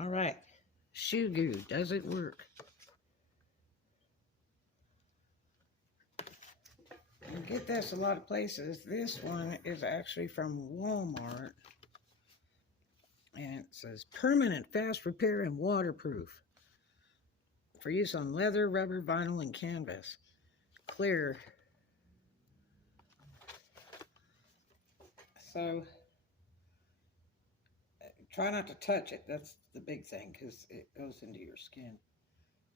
All right, shoe goo, does it work? You get this a lot of places. This one is actually from Walmart. And it says permanent fast repair and waterproof for use on leather, rubber, vinyl, and canvas. Clear. So try not to touch it. That's the big thing because it goes into your skin.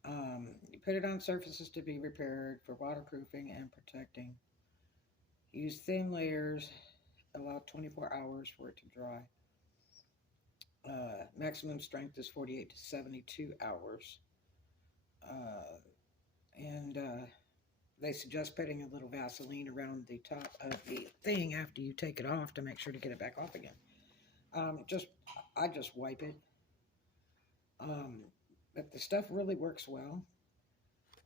You put it on surfaces to be repaired for waterproofing and protecting. Use thin layers. Allow 24 hours for it to dry. Maximum strength is 48 to 72 hours. And they suggest putting a little Vaseline around the top of the thing after you take it off to make sure to get it back off again. I just wipe it. But the stuff really works well.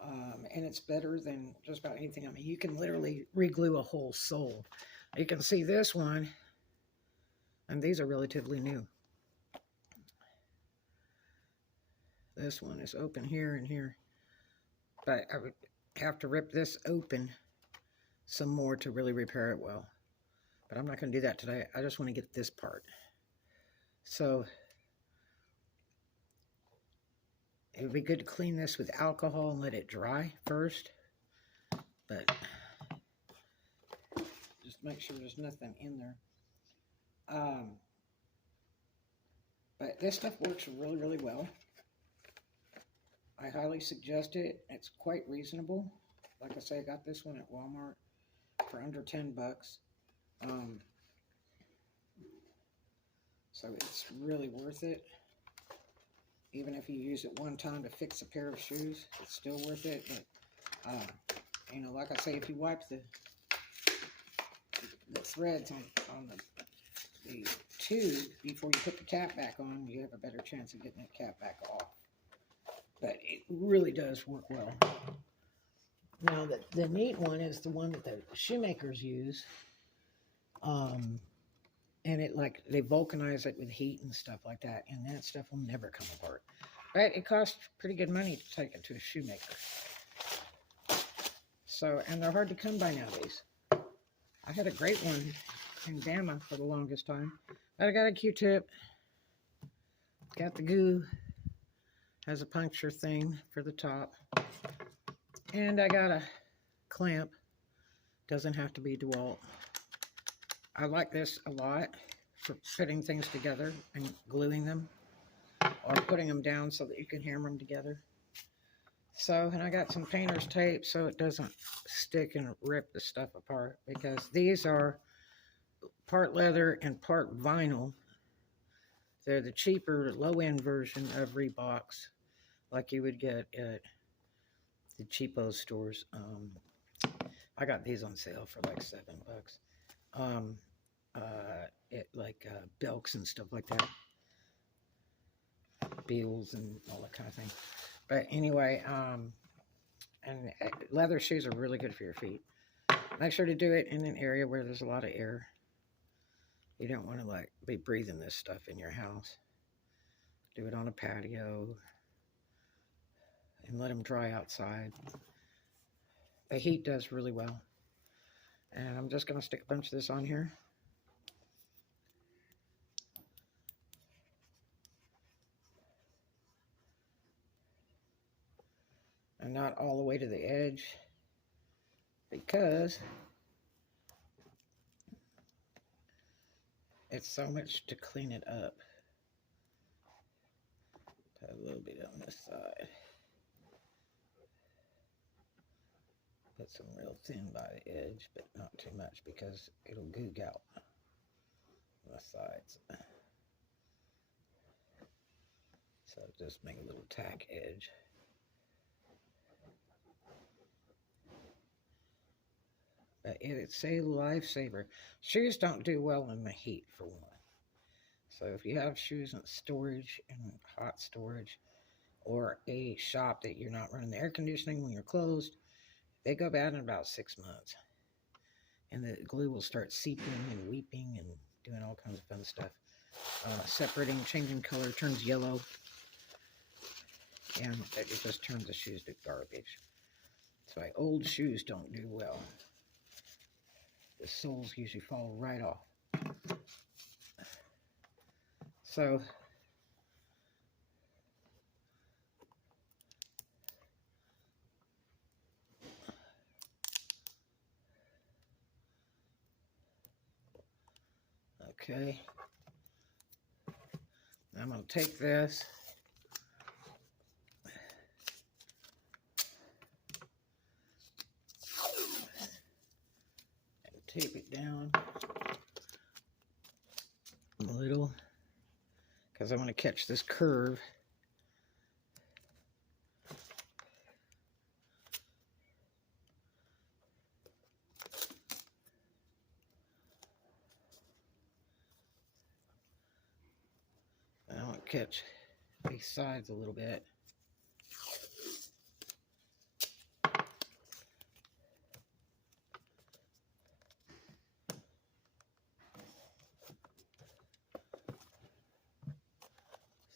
And it's better than just about anything. I mean, you can literally re-glue a whole sole. You can see this one, and these are relatively new. This one is open here and here. But I would have to rip this open some more to really repair it well. But I'm not going to do that today. I just want to get this part. So it would be good to clean this with alcohol and let it dry first. But just make sure there's nothing in there. But this stuff works really, really well. I highly suggest it. It's quite reasonable. Like I say, I got this one at Walmart for under 10 bucks. So it's really worth it. Even if you use it one time to fix a pair of shoes, it's still worth it. But, you know, like I say, if you wipe the threads on the tube before you put the cap back on, you have a better chance of getting that cap back off. But it really does work well. Now, the neat one is the one that the shoemakers use. And it, like, they vulcanize it with heat and stuff like that. And that stuff will never come apart. But it costs pretty good money to take it to a shoemaker. So, and they're hard to come by nowadays. I had a great one in Bama for the longest time. But I got a Q-tip. Got the goo. Has a puncture thing for the top. And I got a clamp. Doesn't have to be DeWalt. I like this a lot for putting things together and gluing them. Or putting them down so that you can hammer them together. So, and I got some painter's tape so it doesn't stick and rip the stuff apart. Because these are part leather and part vinyl. They're the cheaper, low-end version of Reeboks, like you would get at the cheapo stores. I got these on sale for like $7. Belks and stuff like that. Beals and all that kind of thing. But anyway, and leather shoes are really good for your feet. Make sure to do it in an area where there's a lot of air. You don't want to like be breathing this stuff in your house. Do it on a patio and let them dry outside. The heat does really well. And I'm just going to stick a bunch of this on here. And not all the way to the edge, because it's so much to clean it up. Put a little bit on this side. Put some real thin by the edge, but not too much because it'll goog out on the sides. So just make a little tack edge. But it's a lifesaver. Shoes don't do well in the heat, for one. So if you have shoes in storage, in hot storage, or a shop that you're not running the air conditioning when you're closed, they go bad in about 6 months. And the glue will start seeping and weeping and doing all kinds of fun stuff. Separating, changing color, turns yellow. and it just turns the shoes to garbage. That's why old shoes don't do well. The soles usually fall right off. So okay, I'm going to take this and tape it down a little because I want to catch this curve. I want to catch these sides a little bit.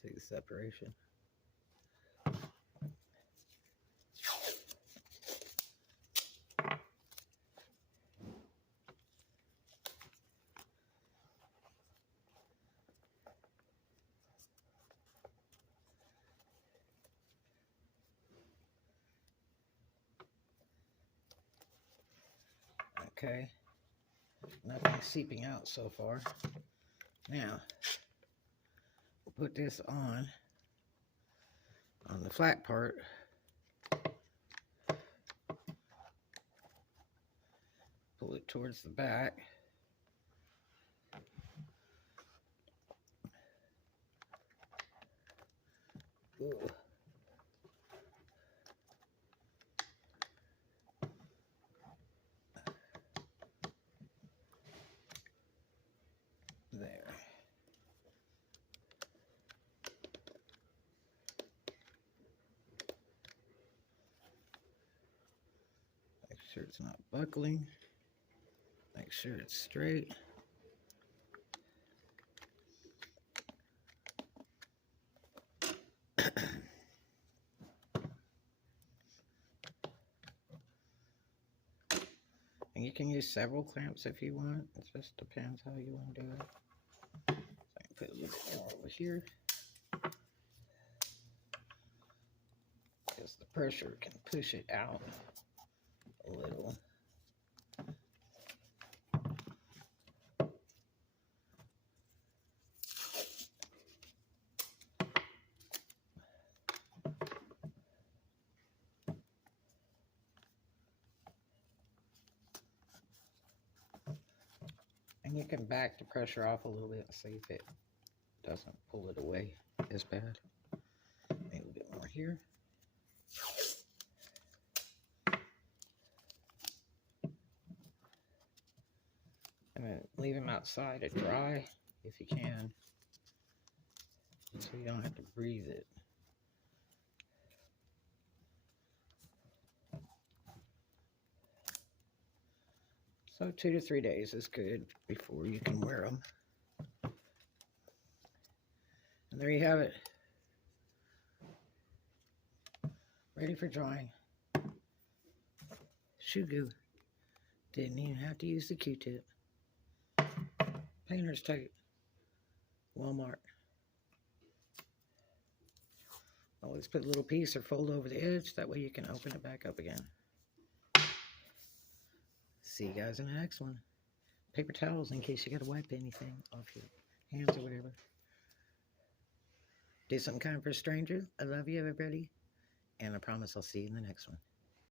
See the separation. Okay, nothing seeping out so far. Now, we'll put this on the flat part. Pull it towards the back. Ooh. There. Make sure it's not buckling. Make sure it's straight. And you can use several clamps if you want. It just depends how you want to do it. So I can put a little bit more over here, because the pressure can push it out a little. And you can back the pressure off a little bit and see if it doesn't pull it away as bad. Maybe a little bit more here. And then leave them outside to dry if you can, so you don't have to breathe it. So 2 to 3 days is good before you can wear them. And there you have it. Ready for drying. Shoe goo. Didn't even have to use the Q-tip. Painter's tape. Walmart. Always put a little piece or fold over the edge. That way you can open it back up again. See you guys in the next one. Paper towels in case you got to wipe anything off your hands or whatever. Do something kind for a stranger. I love you, everybody. And I promise I'll see you in the next one.